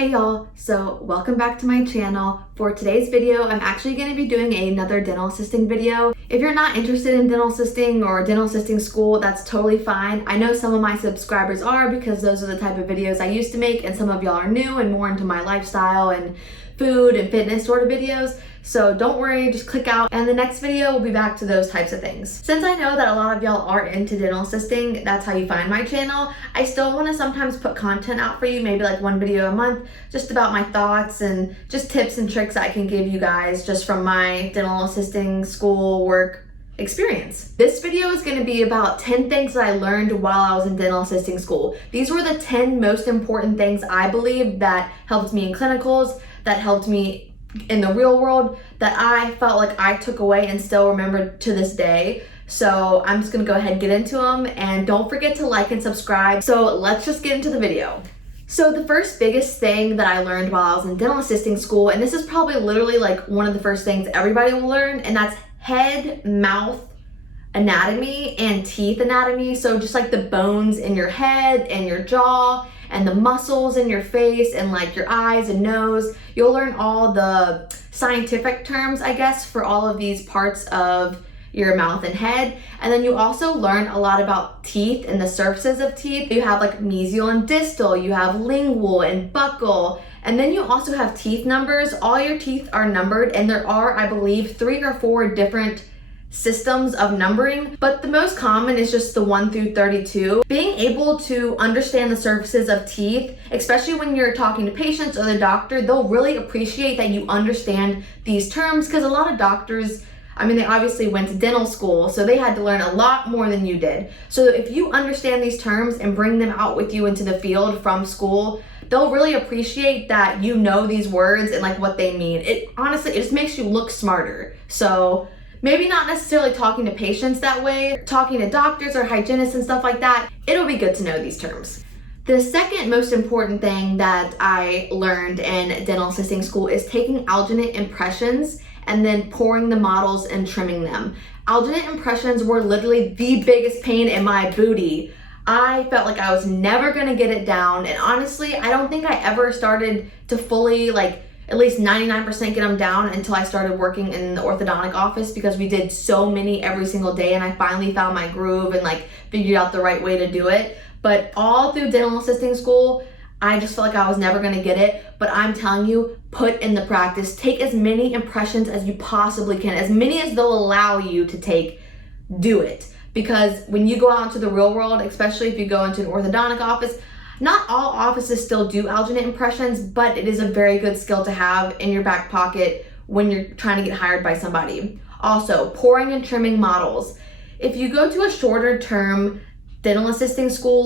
Hey y'all, so welcome back to my channel. For today's video, I'm actually going to be doing another dental assisting video. If you're not interested in dental assisting or dental assisting school, that's totally fine. I know some of my subscribers are because those are the type of videos I used to make, and some of y'all are new and more into my lifestyle and food and fitness sort of videos. So don't worry, just click out and the next video will be back to those types of things. Since I know that a lot of y'all are into dental assisting, that's how you find my channel, I still want to sometimes put content out for you, maybe like one video a month, just about my thoughts and just tips and tricks I can give you guys just from my dental assisting school work experience. This video is going to be about 10 things that I learned while I was in dental assisting school. These were the 10 most important things I believe that helped me in clinicals, that helped me in the real world, that I felt like I took away and still remember to this day. So I'm just gonna go ahead and get into them, and don't forget to like and subscribe. So let's just get into the video. So the first biggest thing that I learned while I was in dental assisting school, and this is probably literally like one of the first things everybody will learn, and that's head, mouth anatomy and teeth anatomy. So just like the bones in your head and your jaw and the muscles in your face and like your eyes and nose. You'll learn all the scientific terms, I guess, for all of these parts of your mouth and head. And then you also learn a lot about teeth and the surfaces of teeth. You have like mesial and distal, you have lingual and buccal, and then you also have teeth numbers. All your teeth are numbered, and there are, I believe, 3 or 4 different systems of numbering, but the most common is just the 1 through 32. Being able to understand the surfaces of teeth, especially when you're talking to patients or the doctor, they'll really appreciate that you understand these terms, because a lot of doctors, I mean, they obviously went to dental school, so they had to learn a lot more than you did. So if you understand these terms and bring them out with you into the field from school, they'll really appreciate that you know these words and like what they mean. It honestly, it just makes you look smarter. So maybe not necessarily talking to patients that way, talking to doctors or hygienists and stuff like that, it'll be good to know these terms. The second most important thing that I learned in dental assisting school is taking alginate impressions and then pouring the models and trimming them. Alginate impressions were literally the biggest pain in my booty. I felt like I was never gonna get it down, and honestly, I don't think I ever started to fully at least 99% get them down until I started working in the orthodontic office, because we did so many every single day, and I finally found my groove and figured out the right way to do it. But all through dental assisting school, I just felt like I was never gonna get it. But I'm telling you, put in the practice. Take as many impressions as you possibly can, as many as they'll allow you to take, do it. Because when you go out into the real world, especially if you go into an orthodontic office, not all offices still do alginate impressions, but it is a very good skill to have in your back pocket when you're trying to get hired by somebody. Also, pouring and trimming models. If you go to a shorter term dental assisting school,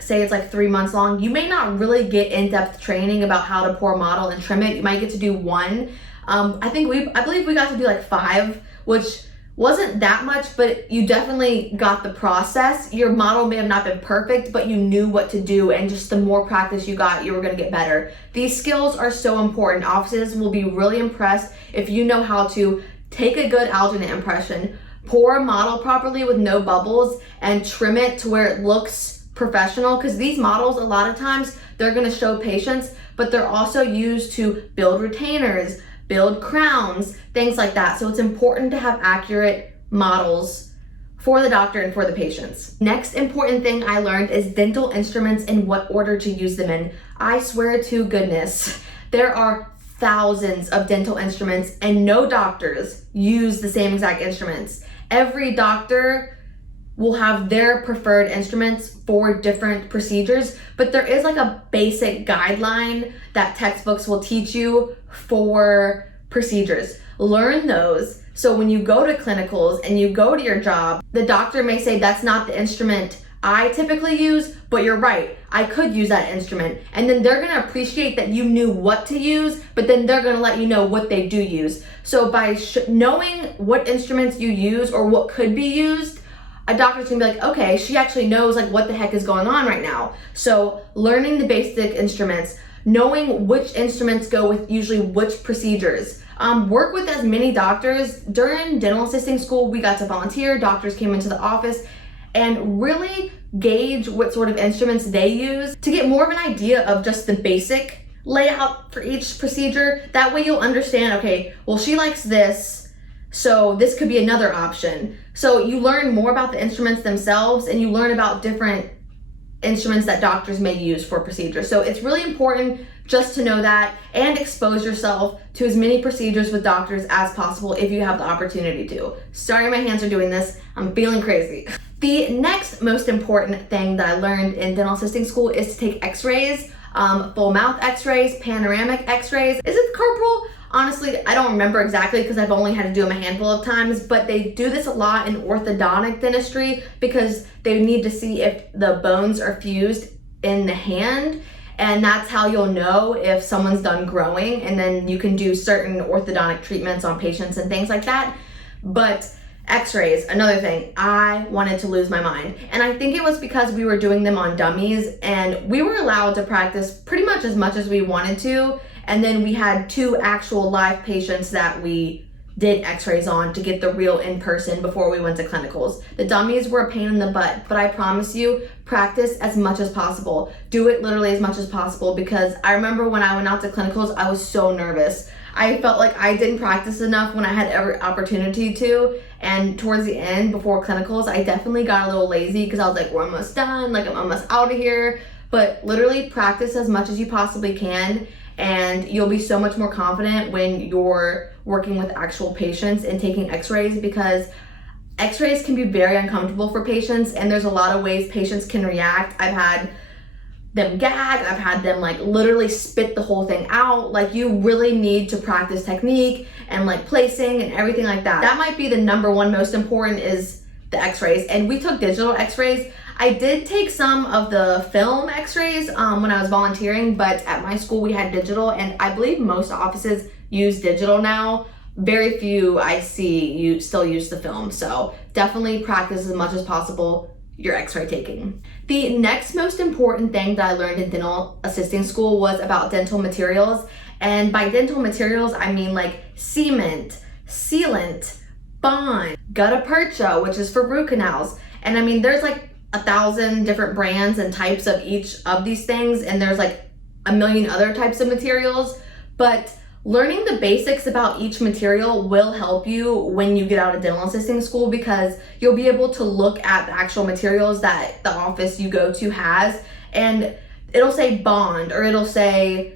say it's 3 months long, you may not really get in-depth training about how to pour model and trim it. You might get to do 1. I believe we got to do 5, which wasn't that much, but you definitely got the process. Your model may have not been perfect, but you knew what to do, and just the more practice you got, you were gonna get better. These skills are so important. Offices will be really impressed if you know how to take a good alginate impression, pour a model properly with no bubbles, and trim it to where it looks professional, because these models, a lot of times, they're gonna show patients, but they're also used to build retainers, build crowns, things like that. So it's important to have accurate models for the doctor and for the patients. Next important thing I learned is dental instruments and what order to use them in. I swear to goodness, there are thousands of dental instruments and no doctors use the same exact instruments. Every doctor will have their preferred instruments for different procedures, but there is a basic guideline that textbooks will teach you for procedures. Learn those, so when you go to clinicals and you go to your job, the doctor may say, that's not the instrument I typically use, but you're right, I could use that instrument. And then they're gonna appreciate that you knew what to use, but then they're gonna let you know what they do use. So by knowing what instruments you use or what could be used, a doctor's gonna be like, okay, she actually knows what the heck is going on right now. So learning the basic instruments, knowing which instruments go with usually which procedures. Work with as many doctors. During dental assisting school, we got to volunteer. Doctors came into the office and really gauge what sort of instruments they use to get more of an idea of just the basic layout for each procedure. That way you'll understand, okay, well, she likes this, so this could be another option. So you learn more about the instruments themselves, and you learn about different instruments that doctors may use for procedures. So it's really important just to know that and expose yourself to as many procedures with doctors as possible if you have the opportunity to. Sorry, my hands are doing this. I'm feeling crazy. The next most important thing that I learned in dental assisting school is to take x-rays, full mouth x-rays, panoramic x-rays. Is it corporal? Honestly, I don't remember exactly because I've only had to do them a handful of times, but they do this a lot in orthodontic dentistry because they need to see if the bones are fused in the hand, and that's how you'll know if someone's done growing, and then you can do certain orthodontic treatments on patients and things like that. But x-rays, another thing, I wanted to lose my mind. And I think it was because we were doing them on dummies, and we were allowed to practice pretty much as we wanted to. And then we had 2 actual live patients that we did x-rays on to get the real in person before we went to clinicals. The dummies were a pain in the butt, but I promise you, practice as much as possible. Do it literally as much as possible, because I remember when I went out to clinicals, I was so nervous. I felt like I didn't practice enough when I had every opportunity to, and towards the end, before clinicals, I definitely got a little lazy because I was like, we're almost done, like I'm almost out of here. But literally practice as much as you possibly can, and you'll be so much more confident when you're working with actual patients and taking x-rays, because x-rays can be very uncomfortable for patients, and there's a lot of ways patients can react. I've had them gag, I've had them like literally spit the whole thing out. Like, you really need to practice technique and like placing and everything like that. That might be the number one most important, is the x-rays. And we took digital x-rays. I did take some of the film x-rays when I was volunteering, but at my school we had digital, and I believe most offices use digital now. Very few I see you still use the film. So definitely practice as much as possible your x-ray taking. The next most important thing that I learned in dental assisting school was about dental materials. And by dental materials, I mean like cement, sealant, bond, gutta percha, which is for root canals. And I mean, there's like 1,000 different brands and types of each of these things, and there's like a million other types of materials. But learning the basics about each material will help you when you get out of dental assisting school, because you'll be able to look at the actual materials that the office you go to has, and it'll say bond, or it'll say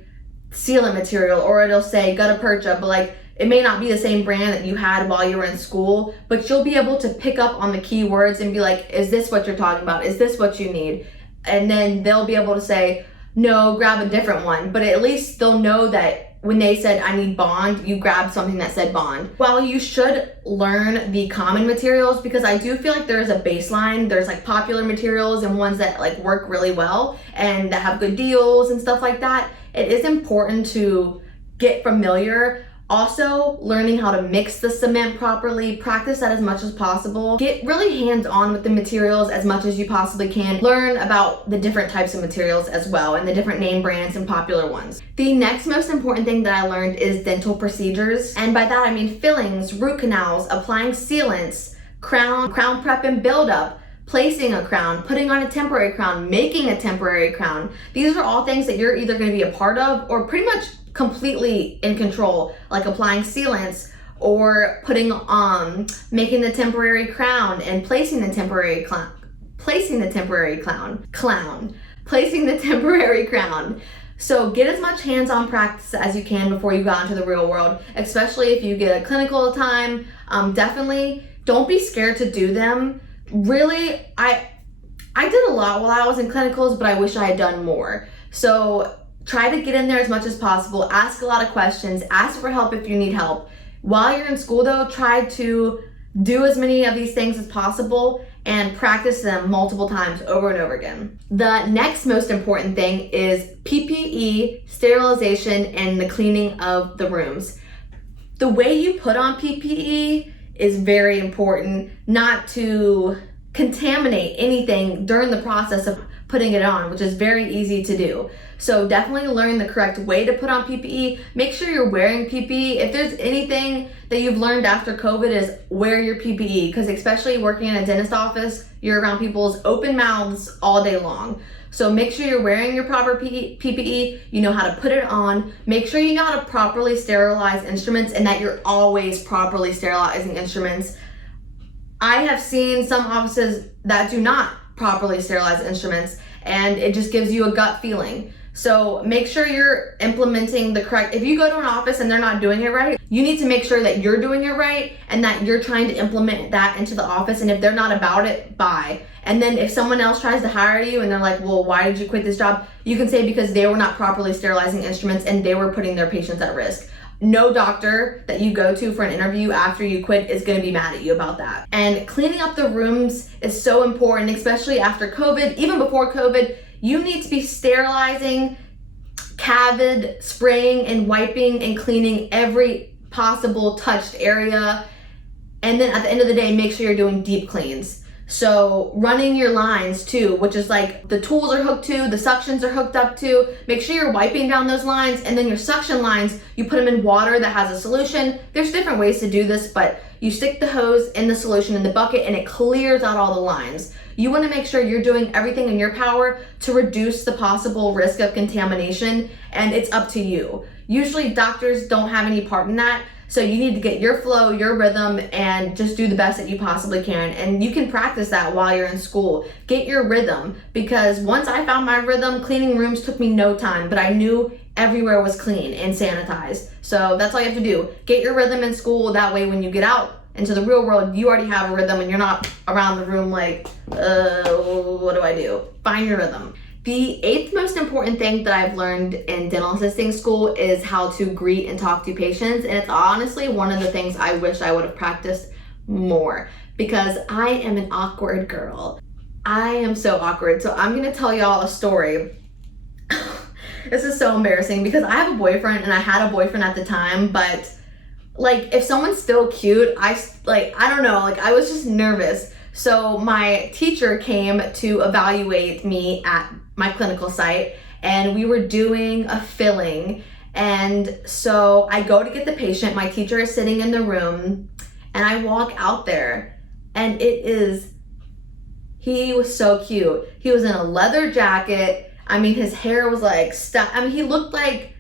sealant material, or it'll say gutta percha, but like it may not be the same brand that you had while you were in school, but you'll be able to pick up on the keywords and be like, is this what you're talking about? Is this what you need? And then they'll be able to say, no, grab a different one. But at least they'll know that when they said, I need bond, you grabbed something that said bond. While you should learn the common materials, because I do feel like there's a baseline, there's like popular materials and ones that like work really well and that have good deals and stuff like that, it is important to get familiar. Also, learning how to mix the cement properly, practice that as much as possible. Get really hands-on with the materials as much as you possibly can. Learn about the different types of materials as well, and the different name brands and popular ones. The next most important thing that I learned is dental procedures. And by that I mean fillings, root canals, applying sealants, crown prep and buildup, placing a crown, putting on a temporary crown, making a temporary crown. These are all things that you're either going to be a part of or pretty much completely in control, like applying sealants or putting making the temporary crown and placing the temporary crown. So get as much hands-on practice as you can before you go out into the real world, especially if you get a clinical time. Definitely don't be scared to do them. Really, I did a lot while I was in clinicals, but I wish I had done more. So try to get in there as much as possible. Ask a lot of questions. Ask for help if you need help. While you're in school though, try to do as many of these things as possible and practice them multiple times over and over again. The next most important thing is PPE, sterilization, and the cleaning of the rooms. The way you put on PPE is very important, not to contaminate anything during the process of putting it on, which is very easy to do. So definitely learn the correct way to put on PPE. Make sure you're wearing PPE. If there's anything that you've learned after COVID, is wear your PPE, because especially working in a dentist office, you're around people's open mouths all day long. So make sure you're wearing your proper PPE, you know how to put it on, make sure you know how to properly sterilize instruments and that you're always properly sterilizing instruments. I have seen some offices that do not properly sterilize instruments and it just gives you a gut feeling. So make sure you're implementing the correct, if you go to an office and they're not doing it right, you need to make sure that you're doing it right and that you're trying to implement that into the office. And if they're not about it, bye. And then if someone else tries to hire you and they're like, well, why did you quit this job? You can say because they were not properly sterilizing instruments and they were putting their patients at risk. No doctor that you go to for an interview after you quit is going to be mad at you about that. And cleaning up the rooms is so important, especially after COVID. Even before COVID, you need to be sterilizing, cavid, spraying and wiping and cleaning every possible touched area. And then at the end of the day, make sure you're doing deep cleans. So running your lines too, which is like the tools are hooked to, the suctions are hooked up to, make sure you're wiping down those lines. And then your suction lines, you put them in water that has a solution. There's different ways to do this, but you stick the hose in the solution in the bucket and it clears out all the lines. You want to make sure you're doing everything in your power to reduce the possible risk of contamination, and it's up to you. Usually doctors don't have any part in that, so you need to get your flow, your rhythm, and just do the best that you possibly can. And you can practice that while you're in school. Get your rhythm, because once I found my rhythm, cleaning rooms took me no time, but I knew everywhere was clean and sanitized. So that's all you have to do. Get your rhythm in school, that way when you get out into the real world, you already have a rhythm and you're not around the room like, what do I do? Find your rhythm. The 8th most important thing that I've learned in dental assisting school is how to greet and talk to patients. And it's honestly one of the things I wish I would have practiced more, because I am an awkward girl. I am so awkward. So I'm gonna tell y'all a story. This is so embarrassing because I have a boyfriend and I had a boyfriend at the time, but like if someone's still cute, I don't know, like I was just nervous. So my teacher came to evaluate me at my clinical site and we were doing a filling. And so I go to get the patient, my teacher is sitting in the room and I walk out there and he was so cute. He was in a leather jacket. I mean, his hair was like he looked like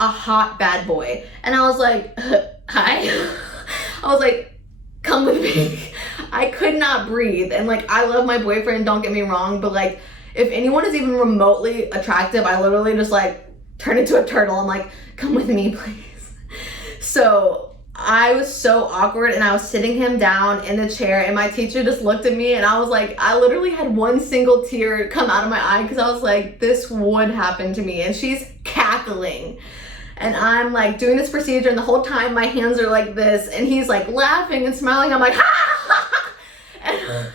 a hot bad boy. And I was like, hi. I was like, come with me. I could not breathe. And like, I love my boyfriend, don't get me wrong, but like, if anyone is even remotely attractive, I literally just like turn into a turtle. I'm like, come with me, please. So I was so awkward and I was sitting him down in the chair and my teacher just looked at me and I was like, I literally had one single tear come out of my eye because I was like, this would happen to me. And she's cackling. And I'm like doing this procedure and the whole time my hands are like this and he's like laughing and smiling. I'm like, ha! And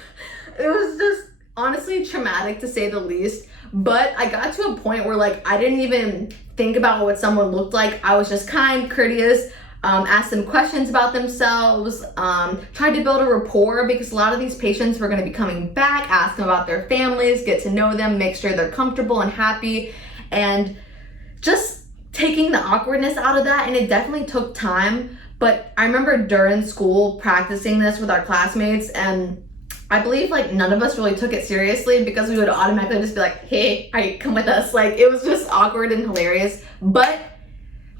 it was just honestly traumatic to say the least. But I got to a point where like I didn't even think about what someone looked like. I was just kind, courteous, asked them questions about themselves, tried to build a rapport because a lot of these patients were going to be coming back, ask them about their families, get to know them, make sure they're comfortable and happy, and just taking the awkwardness out of that. And it definitely took time, but I remember during school practicing this with our classmates, and I believe like none of us really took it seriously because we would automatically just be like, hey, all right, come with us. Like it was just awkward and hilarious, but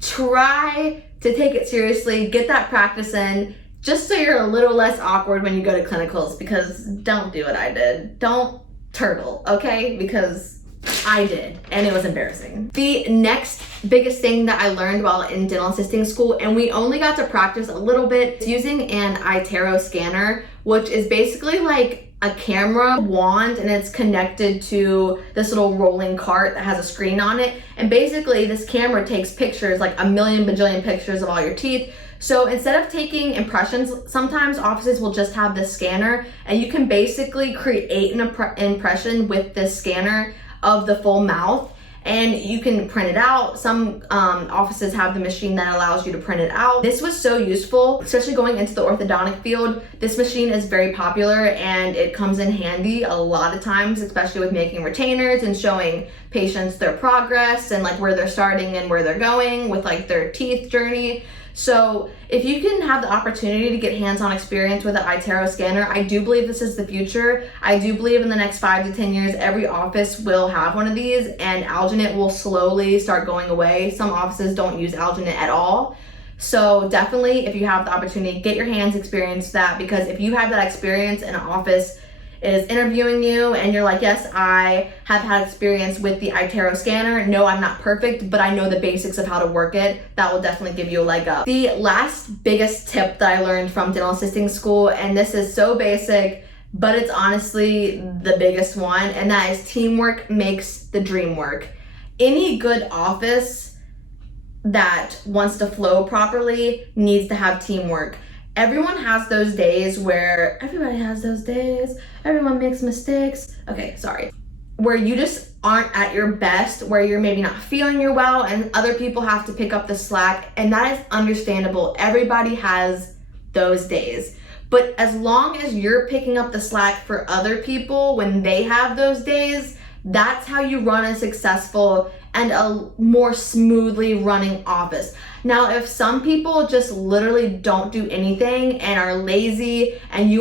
try to take it seriously, get that practice in, just so you're a little less awkward when you go to clinicals, because don't do what I did. Don't turtle, okay? Because I did, and it was embarrassing. The next biggest thing that I learned while in dental assisting school, and we only got to practice a little bit, is using an iTero scanner, which is basically like a camera wand and it's connected to this little rolling cart that has a screen on it. And basically this camera takes pictures, like a million bajillion pictures of all your teeth. So instead of taking impressions, sometimes offices will just have this scanner and you can basically create an impression with this scanner of the full mouth. And you can print it out. Some offices have the machine that allows you to print it out. This was so useful, especially going into the orthodontic field. This machine is very popular and it comes in handy a lot of times, especially with making retainers and showing patients their progress and like where they're starting and where they're going with like their teeth journey. So if you can have the opportunity to get hands-on experience with an iTero scanner, I do believe this is the future. I do believe in the next 5 to 10 years, every office will have one of these and alginate will slowly start going away. Some offices don't use alginate at all. So definitely, if you have the opportunity, get your hands experience that, because if you have that experience in an office is interviewing you and you're like, yes, I have had experience with the iTero scanner. No, I'm not perfect, but I know the basics of how to work it. That will definitely give you a leg up. The last biggest tip that I learned from dental assisting school, and this is so basic, but it's honestly the biggest one, and that is teamwork makes the dream work. Any good office that wants to flow properly needs to have teamwork. Everyone has those days where everybody has those days. Everyone makes mistakes. Okay, sorry. Where you just aren't at your best, where you're maybe not feeling your well and other people have to pick up the slack, and that is understandable. Everybody has those days. But as long as you're picking up the slack for other people when they have those days, that's how you run a successful and a more smoothly running office. Now, if some people just literally don't do anything and are lazy, and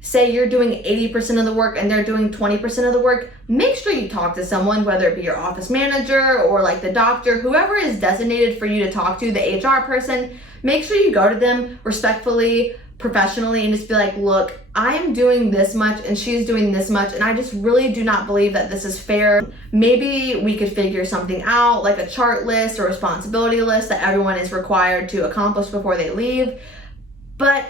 say you're doing 80% of the work and they're doing 20% of the work, make sure you talk to someone, whether it be your office manager or like the doctor, whoever is designated for you to talk to, the HR person. Make sure you go to them respectfully, professionally, and just be like, look, I'm doing this much and she's doing this much, and I just really do not believe that this is fair. Maybe we could figure something out, like a chart list or responsibility list that everyone is required to accomplish before they leave. But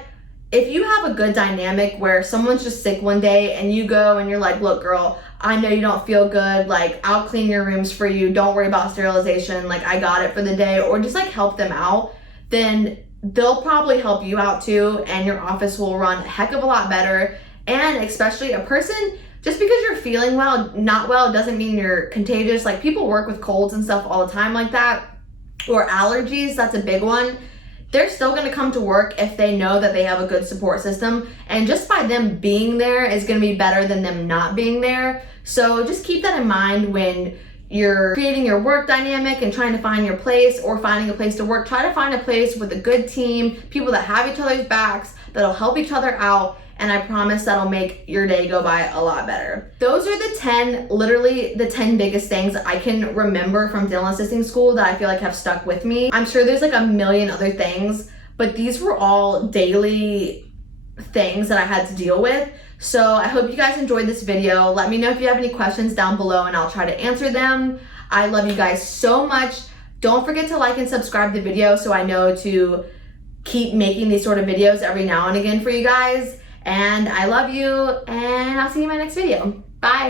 if you have a good dynamic where someone's just sick one day and you go and you're like, look, girl, I know you don't feel good, like I'll clean your rooms for you, don't worry about sterilization, like I got it for the day, or just like help them out, then they'll probably help you out too, and your office will run a heck of a lot better. And especially a person, just because you're feeling well, not well, doesn't mean you're contagious. Like people work with colds and stuff all the time like that, or allergies, that's a big one. They're still gonna come to work if they know that they have a good support system, and just by them being there is gonna be better than them not being there. So just keep that in mind when you're creating your work dynamic and trying to find your place or finding a place to work. Try to find a place with a good team, people that have each other's backs, that'll help each other out, and I promise that'll make your day go by a lot better. Those are literally the 10 biggest things I can remember from dental assisting school that I feel like have stuck with me. I'm sure there's like a million other things, but these were all daily things that I had to deal with. So I hope you guys enjoyed this video. Let me know if you have any questions down below and I'll try to answer them. I love you guys so much. Don't forget to like and subscribe the video so I know to keep making these sort of videos every now and again for you guys. And I love you, and I'll see you in my next video. Bye.